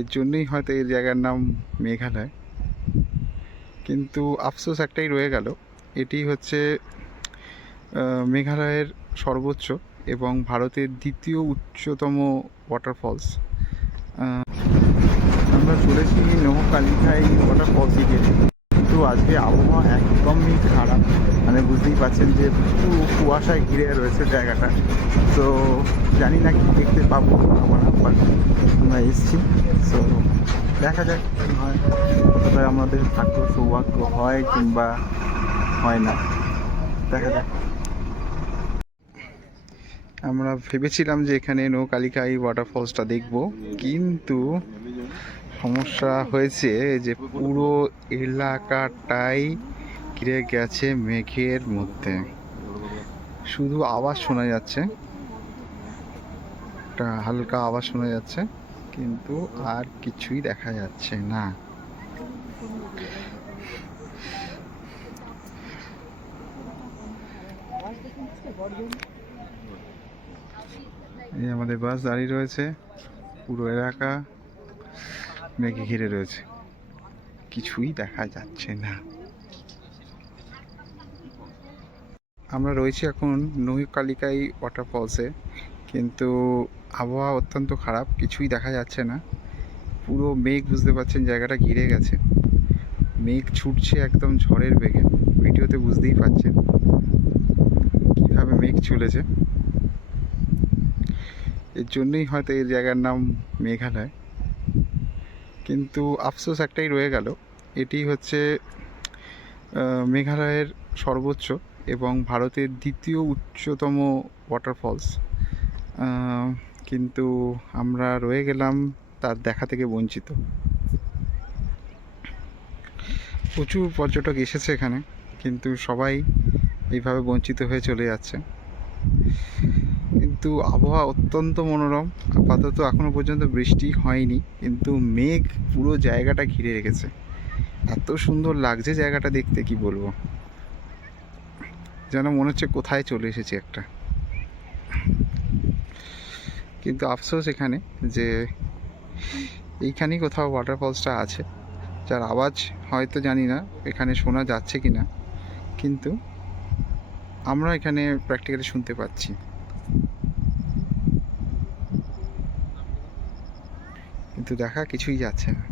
এর জন্যই হয়তো এই জায়গার নাম মেঘালয়। কিন্তু আফসোস একটাই রয়ে গেল, এটি হচ্ছে মেঘালয়ের সর্বোচ্চ এবং ভারতের দ্বিতীয় উচ্চতম ওয়াটারফলস আমরা চলেছি নৌকালিখাই ওয়াটারফলসই দিকে কিন্তু আজকে আবহাওয়া একদমই খারাপ। মানে বুঝতেই পারছেন যে পুরো কুয়াশায় ঘিরে রয়েছে জায়গাটা। তো জানি না কি দেখতে পাবো পাবো না আমরা এসেছি। সো দেখা যাক কী হয়। কতটা আমাদের ভাগ্য সৌভাগ্য হয় কিংবা হয় না। দেখা যাক। আমরা ভেবেছিলাম যে এখানে নৌকালিকাই ওয়াটারফলসটা দেখব, কিন্তু সমস্যা হয়েছে যে পুরো এলাকাটাই ঘিরে গেছে মেঘের মধ্যে। শুধু আওয়াজ শোনা যাচ্ছে। একটা হালকা আওয়াজ শোনা যাচ্ছে, কিন্তু আর কিছুই দেখা যাচ্ছে না। এই আমাদের বাস দাঁড়িয়ে রয়েছে। পুরো এলাকা মেঘে ঘিরে রয়েছে। কিছুই দেখা যাচ্ছে না। আমরা রয়েছি এখন নৈকালিকাই ওয়াটারফলসে কিন্তু আবহাওয়া অত্যন্ত খারাপ, কিছুই দেখা যাচ্ছে না। পুরো মেঘ বুঝতে পারছেন জায়গাটা ঘিরে গেছে। মেঘ ছুটছে একদম ঝড়ের বেগে। ভিডিওতে বুঝতেই পারছেন কীভাবে মেঘ চলেছে। এর জন্যই হয়তো এই জায়গার নাম মেঘালয়। কিন্তু আফসোস একটাই রয়ে গেল। এটি হচ্ছে মেঘালয়ের সর্বোচ্চ এবং ভারতের দ্বিতীয় উচ্চতম ওয়াটারফলস কিন্তু আমরা রয়ে গেলাম তার দেখা থেকে বঞ্চিত। প্রচুর পর্যটক এসেছে এখানে, কিন্তু সবাই এইভাবে বঞ্চিত হয়ে চলে যাচ্ছে। কিন্তু আবহাওয়া অত্যন্ত মনোরম, আপাতত এখনও পর্যন্ত বৃষ্টি হয়নি, কিন্তু মেঘ পুরো জায়গাটা ঘিরে রেখেছে। এত সুন্দর লাগছে জায়গাটা দেখতে, কি বলব? যেন মনে হচ্ছে কোথায় চলে এসেছি একটা। কিন্তু আফসোস এখানে যে এইখানেই কোথাও ওয়াটারফলসটা আছে, যার আওয়াজ হয়তো জানি না এখানে শোনা যাচ্ছে কি না কিন্তু আমরা এখানে প্র্যাকটিক্যালি শুনতে পাচ্ছি। কিন্তু দেখা কিছুই যাচ্ছে না।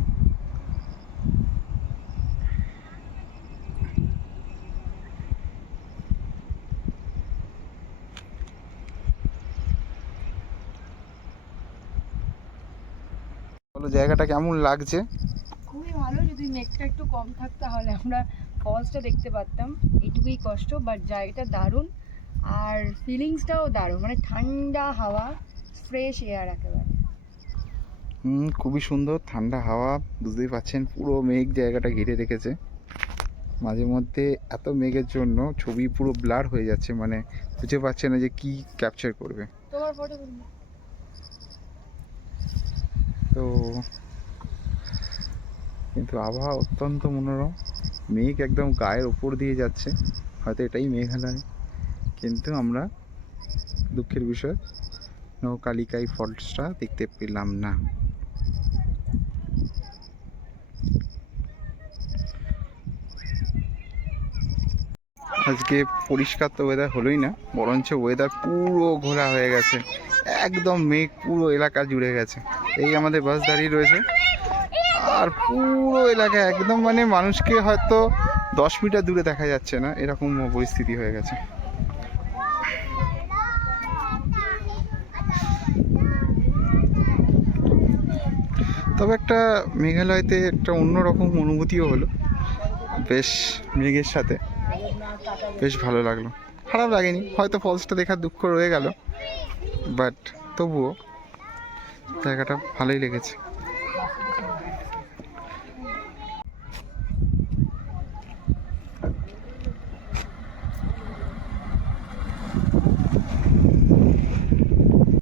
জায়গাটা কেমন লাগছে? খুবই ভালো, যদি মেঘটা একটু কম থাকতো তাহলে আমরা ফলসটা দেখতে পারতাম। এইটুকুই কষ্ট বাট জায়গাটা দারুণ। আর ফিলিংসটাও দারুণ মানে ঠান্ডা হাওয়া ফ্রেশ এয়ার একেবারে। খুবই সুন্দর ঠান্ডা হাওয়া বুঝতেই পাচ্ছেন পুরো মেঘ জায়গাটা ঘিরে রেখেছে। মাঝে মধ্যে এত মেঘের জন্য ছবি পুরো ব্লার হয়ে যাচ্ছে মানে বুঝতে পারছে না যে কি ক্যাপচার করবে। তো কিন্তু আবহাওয়া অত্যন্ত মনোরম। মেঘ একদম গায়ের ওপর দিয়ে যাচ্ছে হয়তো এটাই মেঘালয়। কিন্তু আমরা দুঃখের বিষয় নৌকালিকাই ফলসটা দেখতে পেলাম না। আজকে পরিষ্কার তো ওয়েদার হলোই না, বরঞ্চ ওয়েদার পুরো ঘোলা হয়ে গেছে। একদম মেঘ পুরো এলাকা জুড়ে গেছে। এই আমাদের বাস দাঁড়িয়ে রয়েছে। আর পুরো এলাকা একদম মানে মানুষকে হয়তো দশ মিটার দূরে দেখা যাচ্ছে না, এরকম পরিস্থিতি হয়ে গেছে। তবে একটা মেঘালয়তে একটা অন্যরকম অনুভূতিও হলো। বেশ মেঘের সাথে। বেশ ভালো লাগল। খারাপ লাগেনি, হয়তো ফলসটা দেখার দুঃখ রয়ে গেল বাট তবুও জায়গাটা ভালোই লেগেছে।